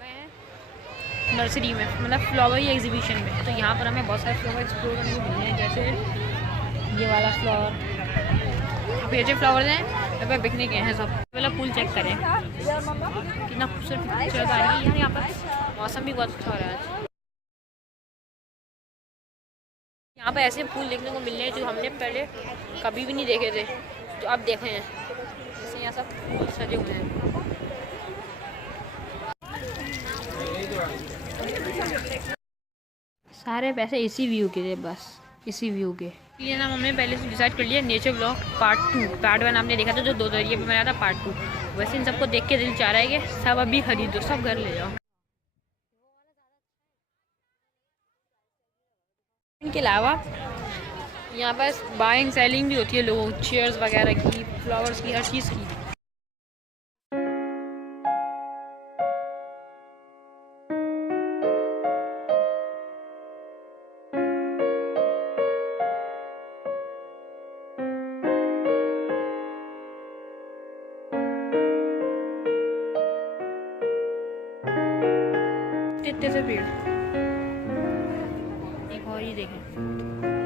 गए हैं नर्सरी में, मतलब फ्लावर एग्जीबिशन में। तो यहाँ पर हमें बहुत सारे फ्लावर एक्सप्लोर करने को मिले हैं, जैसे ये वाला फ्लावर, अब ये जो फ्लावर्स हैं यहाँ पर बिकने के हैं सब। पहले फूल चेक करें, कितना खूबसूरत पिक्चर आ रही है यार। यहाँ पर मौसम भी बहुत अच्छा हो रहा है आज। यहाँ पर ऐसे फूल देखने को मिल रहे हैं जो हमने पहले कभी भी नहीं देखे थे, जो आप देखे हैं। जैसे यहाँ सब फूल सजे हुए हैं। सारे पैसे इसी व्यू के थे, बस इसी व्यू के। ये नाम हमने पहले से डिसाइड कर लिया, नेचर ब्लॉग पार्ट 2। पार्ट 1 आपने देखा था जो 2 दरिए पे बनाया था, पार्ट 2। वैसे इन सबको देख के दिल चाह रहा है कि सब अभी खरीदो, सब घर ले जाओ। इनके अलावा यहाँ पर बाइंग सेलिंग भी होती है लोगों, चेयर्स वगैरह की, फ्लावर्स की, हर चीज़ की। इतने से पेड़, एक और ही देखें।